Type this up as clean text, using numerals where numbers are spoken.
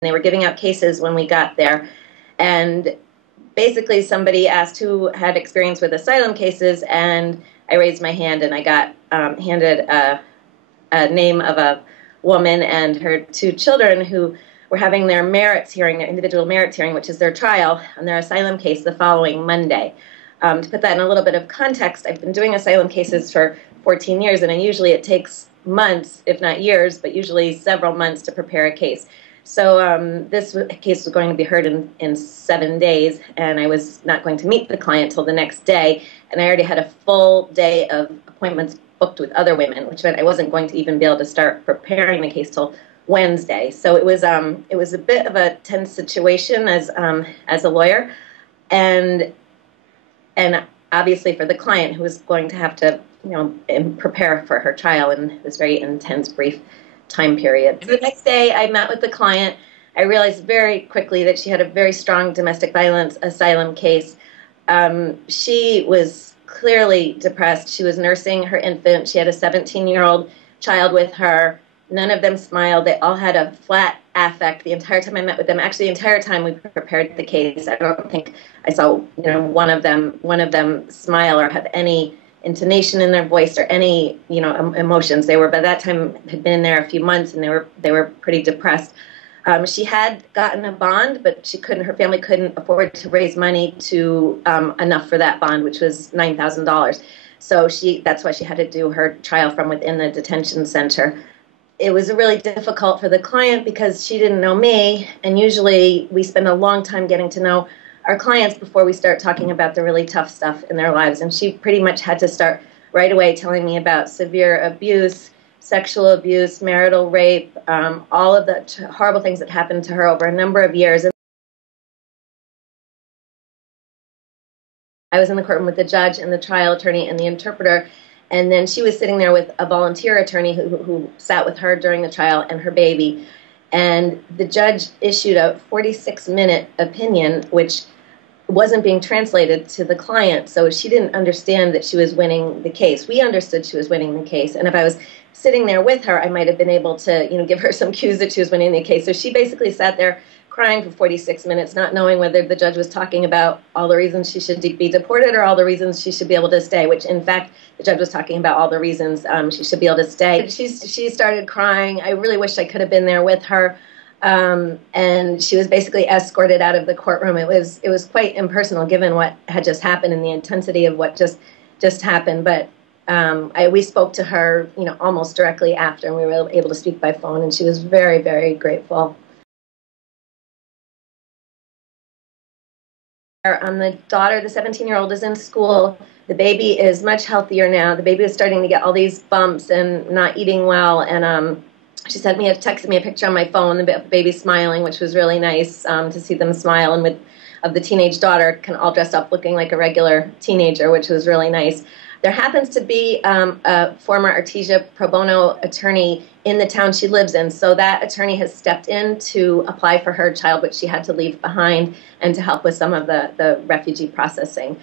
They were giving out cases when we got there, and basically somebody asked who had experience with asylum cases, and I raised my hand, and I got handed a name of a woman and her two children who were having their merits hearing, their individual merits hearing, which is their trial on their asylum case the following Monday. To put that in a little bit of context, I've been doing asylum cases for 14 years, and usually it takes months, if not years, but usually several months to prepare a case. So this case was going to be heard in 7 days, and I was not going to meet the client till the next day, and I already had a full day of appointments booked with other women, which meant I wasn't going to even be able to start preparing the case till Wednesday. So it was a bit of a tense situation as a lawyer, and obviously for the client who was going to have to prepare for her trial in this very intense, brief time period. So the next day I met with the client. I realized very quickly that she had a very strong domestic violence asylum case. She was clearly depressed. She was nursing her infant. She had a 17-year-old child with her. None of them smiled. They all had a flat affect the entire time I met with them. Actually, the entire time we prepared the case, I don't think I saw one of them smile or have any intonation in their voice or any emotions. They were, by that time, had been there a few months, and they were pretty depressed. She had gotten a bond, but her family couldn't afford to raise money to enough for that bond, which was $9,000. So that's why she had to do her trial from within the detention center. It was really difficult for the client because she didn't know me, and usually we spend a long time getting to know our clients before we start talking about the really tough stuff in their lives. And she pretty much had to start right away telling me about severe abuse, sexual abuse, marital rape, all of the horrible things that happened to her over a number of years. And I was in the courtroom with the judge and the trial attorney and the interpreter, and then she was sitting there with a volunteer attorney who sat with her during the trial and her baby. And the judge issued a 46-minute opinion, which wasn't being translated to the client, so she didn't understand that she was winning the case. We understood she was winning the case, and if I was sitting there with her, I might have been able to, give her some cues that she was winning the case. So she basically sat there crying for 46 minutes, not knowing whether the judge was talking about all the reasons she should be deported or all the reasons she should be able to stay, which, in fact, the judge was talking about all the reasons she should be able to stay. She started crying. I really wish I could have been there with her. And she was basically escorted out of the courtroom. It was quite impersonal given what had just happened and the intensity of what just happened. But we spoke to her, almost directly after, and we were able to speak by phone, and she was very, very grateful. The daughter, the 17-year-old, is in school. The baby is much healthier now. The baby is starting to get all these bumps and not eating well, and she texted me a picture on my phone, the baby smiling, which was really nice to see them smile, and of the teenage daughter all dressed up looking like a regular teenager, which was really nice. There happens to be a former Artesia Pro Bono attorney in the town she lives in, so that attorney has stepped in to apply for her child, which she had to leave behind, and to help with some of the refugee processing.